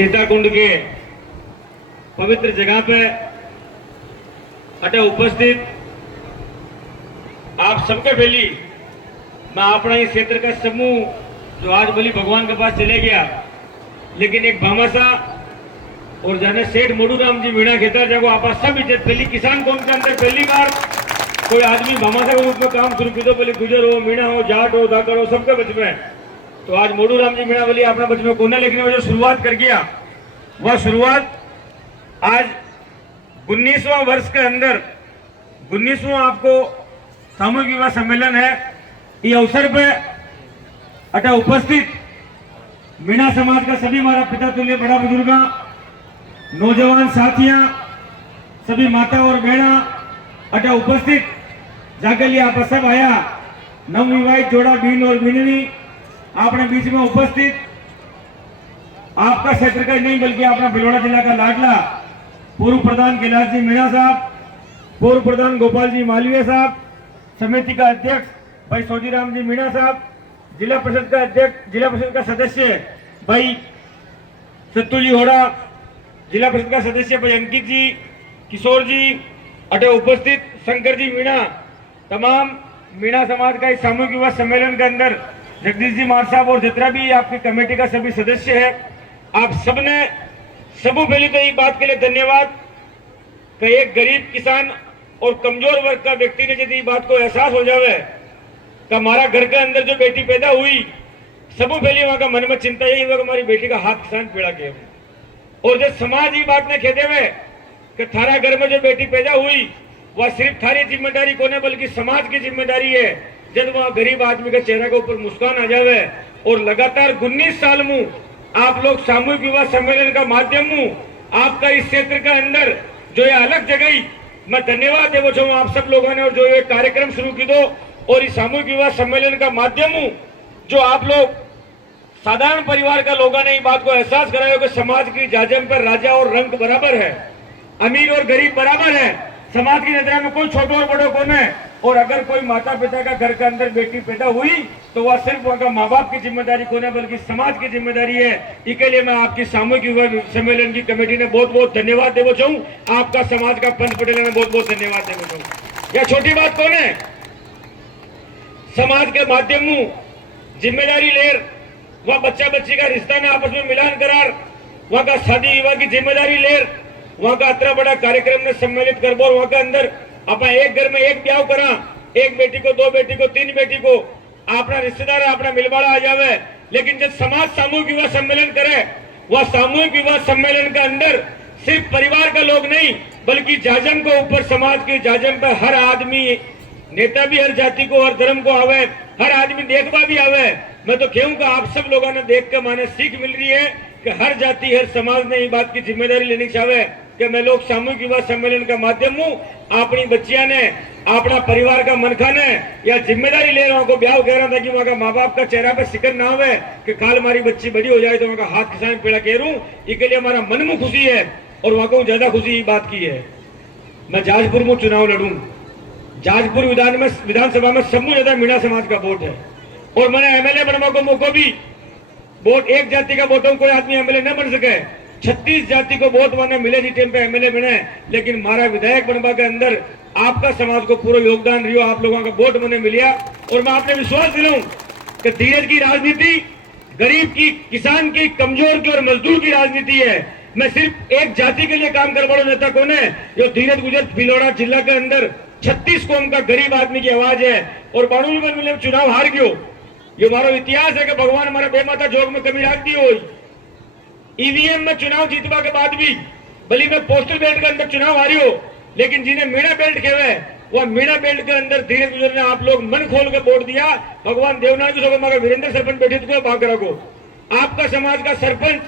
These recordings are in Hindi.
सीताकुंड के पवित्र जगह पे अटे उपस्थित आप सबके पहली मैं अपना इस क्षेत्र का समूह जो आज बोली भगवान के पास चले गया, लेकिन एक भामासा और जाने सेठ मोडूराम जी मीणा खेतर जाको आप सब इज्जत पहली किसान कौम के अंदर पहली बार कोई आदमी भामासा के रूप में काम शुरू किया। बोले गुजर हो, मीणा हो, जाट हो, धाकर हो, सबके बच में। तो आज मोडूराम जी मीणा बोली अपना बच में कोने, लेकिन वो जो शुरुआत कर गया वह शुरुआत आज 19वां वर्ष के अंदर 19वां आपको सामूहिक विवाह सम्मेलन है। ये अवसर पे अटा उपस्थित मीणा समाज का सभी हमारा पिता तुल्य बड़ा बुजुर्ग, नौजवान साथियां, सभी माता और बहना अटा उपस्थित जाके लिए आप सब आया। नवविवाहित जोड़ा बीन और बीननी आपने बीच में उपस्थित, आपका क्षेत्र का नहीं बल्कि अपना भिलवाड़ा जिला का लाडला पूर्व प्रधान कैलाश जी मीणा साहब, पूर्व प्रधान गोपाल जी मालवीय साहब, समिति का अध्यक्ष भाई सोजीराम जी मीणा साहब, जिला परिषद का अध्यक्ष, जिला परिषद का सदस्य भाई सत्तू जी होड़ा, जिला परिषद का सदस्य भाई अंकित जी, किशोर जी, अटे उपस्थित शंकर जी मीणा, तमाम मीणा समाज का इस सामूहिक विवाह सम्मेलन के अंदर जगदीश जी मार साहब और जितना भी आपकी कमेटी का सभी सदस्य है, आप सबने सबू पहले तो ये बात के लिए धन्यवाद कि एक गरीब किसान और कमजोर वर्ग का व्यक्ति ने यदि बात को एहसास हो जावे कि हमारा घर के अंदर जो बेटी पैदा हुई, सबू पहले वहां का मन में चिंता यही हुआ कि हमारी बेटी का हाथ किसान पीड़ा के। और जब समाज ये बात ने खेदे हुए कि थारा घर में जो बेटी पैदा हुई वह सिर्फ थारी जिम्मेदारी को नहीं बल्कि समाज की जिम्मेदारी है। जब वहां गरीब आदमी के चेहरे के ऊपर मुस्कान आ जावे और लगातार 19 साल में आप लोग सामूहिक विवाह सम्मेलन का माध्यम में आपका इस क्षेत्र के अंदर जो ये अलग जगह मैं धन्यवाद देव चाहूँ आप सब लोगों ने, और जो ये कार्यक्रम शुरू की दो और इस सामूहिक विवाह सम्मेलन का माध्यम जो आप लोग साधारण परिवार का लोगों ने इस बात को एहसास कराया कि समाज की जाजम पर राजा और रंक बराबर है, अमीर और गरीब बराबर है, समाज की नजर में कोई छोटो और बड़ो कौन है। और अगर कोई माता पिता का घर के अंदर बेटी पैदा हुई तो वह सिर्फ वहां का माँ बाप की जिम्मेदारी कौन है बल्कि समाज की जिम्मेदारी है। इसके लिए मैं आपकी सामूहिक विवाह सम्मेलन की कमेटी ने बहुत बहुत धन्यवाद देना चाहूँ, आपका समाज का पंच पटेल ने बहुत बहुत धन्यवाद देना चाहूँ। यह छोटी बात कौन है, समाज के माध्यम जिम्मेदारी ले वह बच्चा बच्ची का रिश्ता में आपस में मिलान करार, वहां का शादी विवाह की जिम्मेदारी ले, वहां का इतना बड़ा कार्यक्रम ने सम्मिलित कर बोल वहां के अंदर अपना एक घर में एक ब्याह करा, एक बेटी को, दो बेटी को, तीन बेटी को, अपना रिश्तेदार अपना मिलवाड़ा आ जावे। लेकिन जब समाज सामूहिक विवाह सम्मेलन करे, वह सामूहिक विवाह सम्मेलन के अंदर सिर्फ परिवार का लोग नहीं बल्कि जाजम के ऊपर समाज की जाजम पे हर आदमी, नेता भी हर जाति को हर धर्म को आवे, हर आदमी देखवा भी आवे। मैं तो कहूँगा आप सब लोगों ने देख के माने सीख मिल रही है कि हर जाति हर समाज ने इस बात की जिम्मेदारी लेनी चाहे कि मैं लोग सामूहिक विवाह सम्मेलन का माध्यम अपनी बच्चियां ने, अपना परिवार का मनखा ने या जिम्मेदारी ले रहा को ब्याह कह रहा था कि वहां का माँ बाप का चेहरा पे शिकन ना हो कि काल हमारी बच्ची बड़ी हो जाए तो वहां का हाथ किसान पेड़ा कह रू। इसके लिए हमारा मन में खुशी है और वहां को ज्यादा खुशी ये बात की है। मैं जाजपुर में चुनाव लड़ू, जाजपुर विधानसभा में सबसे ज्यादा मीणा समाज का वोट है और मैंने एमएलए बनवा को मौका भी वोट एक जाति का वोटों कोई आदमी एमएलए न बन सके, 36 जाति को वोट माने मिले जी टाइम पे एमएलए बने, लेकिन हमारा विधायक बनवा के अंदर आपका समाज को पूरा योगदान रियो, आप लोगों का वोट मैंने मिलिया। और मैं आपने विश्वास दिलाऊं कि धीरज की राजनीति गरीब की, किसान की, कमजोर की और मजदूर की राजनीति है। मैं सिर्फ एक जाति के लिए काम करवाड़ो नेता कौन है, जो धीरज गुजर भिलवाड़ा जिला के अंदर 36 कौम का गरीब आदमी की आवाज है और बाणुल में मिले चुनाव हार गयो। ये हमारा इतिहास है कि भगवान हमारा बेमाता जोग में कमी रख दी हो। ईवीएम में चुनाव जीतवा के बाद भी भली में पोस्टल बैलेट के अंदर चुनाव हारी हो, लेकिन जिन्हें मीणा बेल्ट खेवे वह मीणा बेल्ट के अंदर धीरज गुजर ने आप लोग मन खोल के वोट दिया। भगवान देवनाथ जी मगर वीरेंद्र सरपंच बैठे थे बागरा को, आपका समाज का सरपंच,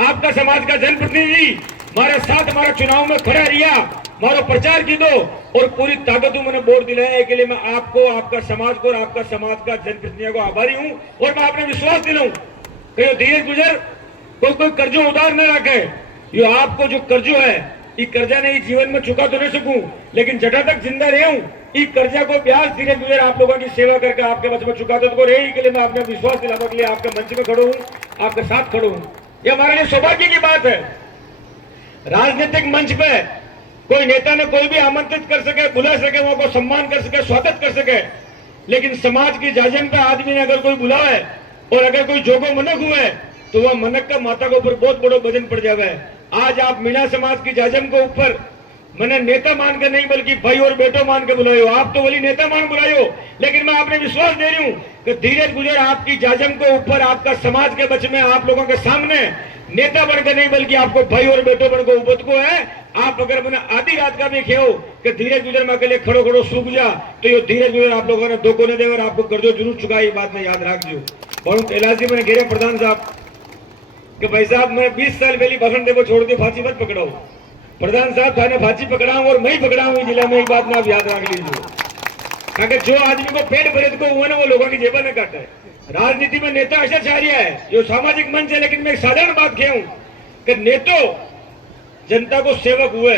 आपका समाज का जनप्रतिनिधि हमारे साथ हमारा चुनाव में खड़ा रिया, हमारा प्रचार की दो और पूरी ताकत मैंने वोट दिलाया के लिए मैं आपको, आपका समाज को और आपका समाज का जनप्रतिनिधियों को आभारी हूँ। और मैं आपने विश्वास दिलाऊं कि धीरज गुजर कोई कर्जो उधार न रखे, ये आपको जो कर्जो है ये कर्जा नहीं जीवन में चुका तो नहीं सकूं, लेकिन जटा तक जिंदा रहूं ये कर्जा को ब्याज धीरे धीरे आप लोगों की सेवा करके आपके बच में चुका तो रहे। के लिए मैं आपने विश्वास दिलाने के लिए आपके मंच में खड़ो हूँ, आपके साथ खड़ो हूँ। ये हमारे लिए सौभाग्य की बात है। राजनीतिक मंच पे कोई नेता ने कोई भी आमंत्रित कर सके, बुला सके, वहां को सम्मान कर सके, स्वागत कर सके, लेकिन समाज की जाजम पे आदमी ने अगर कोई बुलावे और अगर कोई जोगो मनक हुए तो वह मनक का माता के ऊपर बहुत बड़ो वजन पड़ जावे। आज आप मीणा समाज की जाजम के ऊपर मैंने नेता मान के नहीं बल्कि भाई और बेटो मान के बुलायो। आप तो बोली नेता मान बुलायो, लेकिन मैं आपने विश्वास दे रही हूं कि धीरज गुजर आपकी जाजम के ऊपर, आपका समाज के बच में, आप लोगों के सामने नेता बनकर नहीं बल्कि आपको भाई और बेटो बनकर उबत को है। आप अगर मैंने आधी रात का भी खेओ कि धीरज गुजर में अकेले खड़ो खड़ो सूख जा, तो ये धीरज गुजर आप लोगों ने दो कोने दे और आपको कर्जो जरूर चुका। ये बात में याद रखजो। बहुत कैलाश जी मैंने घेरे प्रधान साहब कि भाई साहब मैं 20 साल पहली भाषण देखो छोड़ के फांसी मत पकड़ाओ। प्रधान साहब थाने फांसी पकड़ाऊं और मैं ही पकड़ाऊं जिला में, एक बात में आप याद रख लीजिए। क्योंकि जो आदमी को पेट भरे को हुआ ना वो लोगों की जेबा ने काटा है। राजनीति में नेता ऐसा चाह रहा है जो सामाजिक मंच है, लेकिन मैं एक साधारण बात कहूं कि नेतो जनता को सेवक हुए,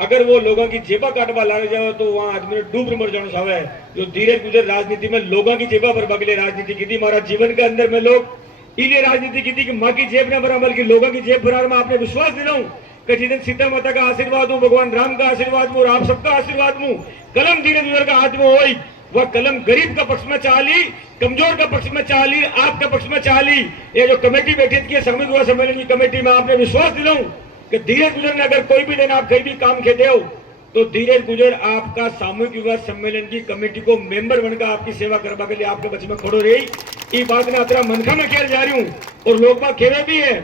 अगर वो लोगों की जेबा काटवा लग जाए तो वहां आदमी ने डूब मर जाना चाहे। जो धीरज गुजर राजनीति में लोगों की जेबा पर बगले राजनीति की थी। हमारा जीवन के अंदर में लोग इन्हें राजनीति की थी कि माँ की जेब न भरा बल्कि लोगों की जेब भरा। मैं आपने विश्वास दिलाऊं कि जिस दिन सीता माता का आशीर्वाद हूं, भगवान राम का आशीर्वाद हूं और आप सबका आशीर्वाद हूं, कलम धीरज गुजर का हाथ में हो, वह कलम गरीब का पक्ष में चाली, कमजोर का पक्ष में चाली, आपका पक्ष में चाली। ये जो कमेटी बैठी थी सामूहिक विवाह सम्मेलन की कमेटी में, आपने विश्वास दिलाऊं कि धीरज गुजर ने अगर कोई भी दिन आप कहीं भी काम खेते हो तो धीरज गुजर आपका सामूहिक विवाह सम्मेलन की कमेटी को मेंबर बनकर आपकी सेवा करवा के लिए आपके बच्चे में खड़ो रही। ये बात ने अतरा मनखा में खेल जा रही हूं और लोग बात खेवे भी है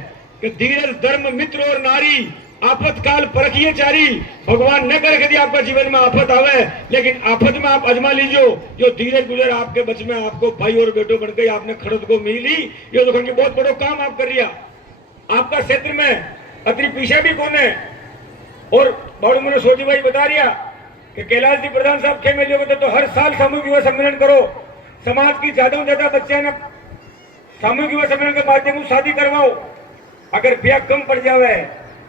कि धीरज धर्म मित्र और नारी आफतकाल परखिए चारी। भगवान न करे यदि आपका जीवन में आफत आवे, लेकिन आफत में आप अजमा लीजिए। जो धीरज गुजर आपके बच में आपको भाई और बेटो बनकर आपने खड़द को मिली, ये देखो कि बहुत बड़ो काम आप कर रिया। आपका क्षेत्र में अति पीछे भी कौन है। और बाड़ू मैंने सोची भाई बता रिया कि कैलाश जी प्रधान साहब के में लोगे तो हर साल सामूहिक विवाह सम्मेलन करो। समाज की ज्यादा से ज्यादा बच्चे ने सामूहिक विवाह सम्मेलन के माध्यम से शादी करवाओ। अगर ब्याह कम पड़ जावे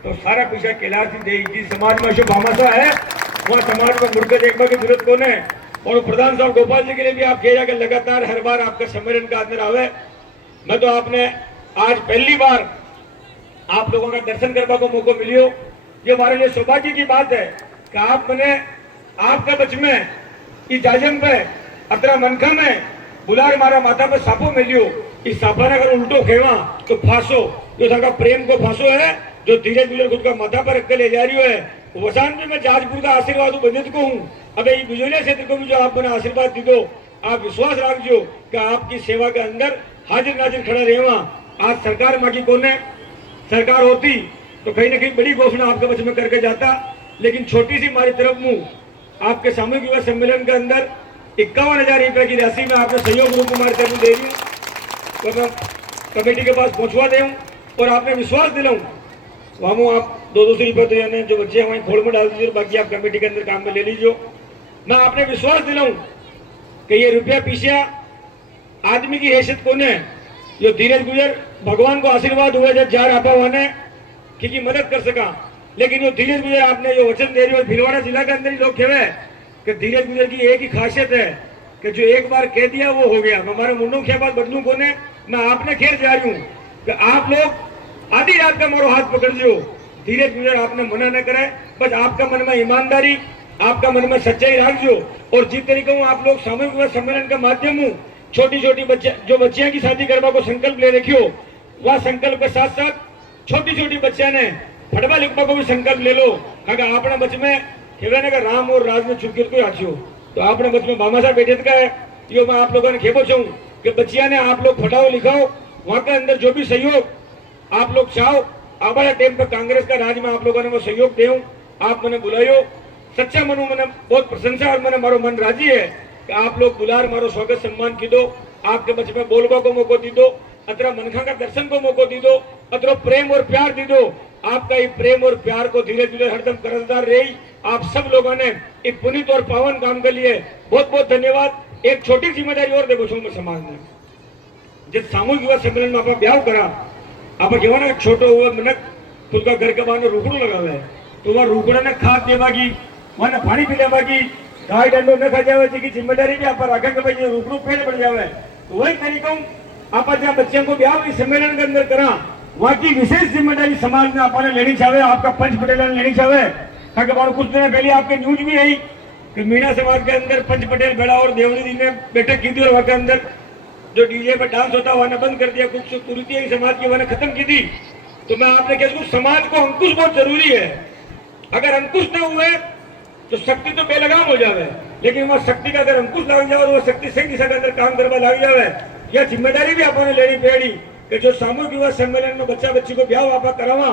तो सारा पीछा कैलाश जी देगी। समाज में जो भामाशा है वहाँ समाज में मुड़कर देखने की जरूरत कौन है। और प्रधान साहब गोपाल जी के लिए भी आप कह कि लगातार हर बार आपका सम्मेलन का अंदर आवे। मैं तो आपने आज पहली बार आप लोगों का दर्शन करने को मौका मिलियो। ये हमारे लिए सौभाग्य की बात है कि आप मैंने आपका बच में जाजम पे अतरा मनखा में बुलार मारा माथा पे सापो मिलियो। इस सापा ने अगर उल्टो खेवा तो फांसो, जो था प्रेम को फांसो है, जो धीरज गुजर खुद का माथा पर रख के ले जा रही है। वसान भी मैं जाजपुर का आशीर्वाद बंदित को हूँ। अब ये बिजोलिया क्षेत्र को भी जो आप मैंने आशीर्वाद दी दो, आप विश्वास रखो कि आपकी सेवा के अंदर हाजिर नाजिर खड़ा रहेगा। आज सरकार माँ की कौन है, सरकार होती तो कहीं ना कहीं बड़ी घोषणा आपके बच में करके जाता, लेकिन छोटी सी हमारी तरफ मुंह आपके सामूहिक विवाह सम्मेलन के अंदर 51,000 रुपए की राशि में आपने सहयोग रूप हमारी तरफ दे रही हूँ। तो मैं कमेटी के पास पहुंचवा दे और आपने विश्वास दिलाऊं वहां आप 200 रुपये तो यानी जो बच्चे वहीं खोल में डाल दीजिए, बाकी आप कमेटी के अंदर काम में ले लीजिए। मैं आपने विश्वास दिलाऊं कि ये रुपया पीछे आदमी की हैसियत कौन है। जो धीरज गुजर भगवान को आशीर्वाद हुए जब जार आपा वाने की मदद कर सका, लेकिन जो धीरज गुजर आपने जो वचन दे रही हो, भिलवाड़ा जिला के अंदर ही लोग खेवे कि धीरज गुजर की एक ही खासियत है कि जो एक बार कह दिया वो हो गया। हमारे मुंडों के बाद बदलू कोने। मैं आपने खेर जा रही हूँ कि आप लोग आधी रात का मारो हाथ पकड़ लियो। धीरज गुजर आपने मना न करे, बस आपका मन में ईमानदारी, आपका मन में सच्चाई रखो। और जिस तरीके आप लोग सामूहिक विवाह सम्मेलन का माध्यम हूँ छोटी छोटी जो बच्चियां की शादी करवा को संकल्प ले रखियो, वह संकल्प के साथ साथ छोटी छोटी बच्चियां ने फटबा लिखवा को भी संकल्प ले लो। अगर आपने बच में खेवे का राम और राज में छुटकी को आछियो तो आपने बच में बामा साहब बैठे का है। यो मैं आप लोगों ने खेपो चाहूँ कि बच्चियां ने आप लोग फटाओ लिखाओ, वहां के अंदर जो भी सहयोग आप लोग चाहो आबाद टाइम पर कांग्रेस का राज में आप लोगों ने वो सहयोग दे। आप मैंने बुलायो, सच्चा मनु मैंने बहुत प्रशंसा और मैंने मारो मन राजी है कि आप लोग बुलार मारो स्वागत सम्मान की दो, आपके बच में बोलबा को मौको दी दो, अतरा मनखा का दर्शन को मौको दी दो, अतरा प्रेम और प्यार दी दो। आपका ये प्रेम और प्यार को धीरे धीरे हरदम कर्जदार रही। आप सब लोगों ने एक पुनीत और पावन काम के लिए बहुत बहुत धन्यवाद। एक छोटी जिम्मेदारी और देखो मैं समाज में जिस सामूहिक विवाह सम्मेलन में आप ब्याह करा, आप कहो ना छोटो हुआ मनक खुद का घर के बाहर रूखड़ो लगा है तो वह रूखड़ा ने खाद देवागी, वहां पानी पिलावागी, गाय डंडो न खा जावे की जिम्मेदारी भी आप रखेंगे भाई ये रूखड़ो फेल पड़ जावे। तो वही तरीका आप जहाँ बच्चों को ब्याह सम्मेलन के अंदर करा वहाँ की विशेष जिम्मेदारी समाज ने आपने लेनी चाहिए, आपका पंच पटेल ने लेनी चाहिए। કારણ કે कुछ दिन पहले आपके न्यूज भी आई कि मीणा समाज के अंदर पंच पटेल बेड़ा और देवरी जी ने बैठक की थी और वहाँ के अंदर जो डीजे पर डांस होता वहाँ बंद कर दिया, कुछ कुरीतियां समाज की वहाँ खत्म की थी। तो मैं आपने कहा समाज को अंकुश बहुत जरूरी है। अगर अंकुश न हुए तो शक्ति तो बेलगाम हो जाए, लेकिन वह शक्ति का अगर अंकुश लग जाए तो वह शक्ति सही दिशा के अंदर काम करवा लग जाए। यह जिम्मेदारी भी आपने लेनी पड़ी कि जो सामूहिक युवा सम्मेलन में बच्चा बच्ची को ब्याह वापा करावा,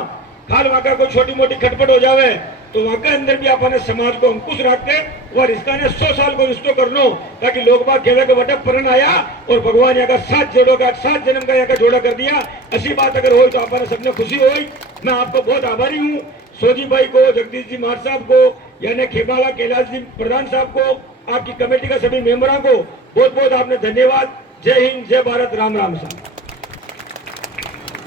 खाल वहाँ का कोई छोटी मोटी खटपट हो जाए तो वहाँ के अंदर भी आपने समाज को अंकुश रख के वह रिश्ता ने 100 साल को रिश्तो कर लो, ताकि लोग बात कहवे के बटे परण आया और भगवान यहाँ का 7 जोड़ों का 7 जन्म का यहाँ का जोड़ा कर दिया। ऐसी बात अगर हो तो आपने सबने खुशी हुई। मैं आपको बहुत आभारी हूँ, सोजी भाई को, जगदीश जी मार साहब को, यानी खेबाला कैलाश जी प्रधान साहब को, आपकी कमेटी का सभी मेंबरों को बहुत बहुत आपने धन्यवाद। जय हिंद, जय भारत, राम राम साहब।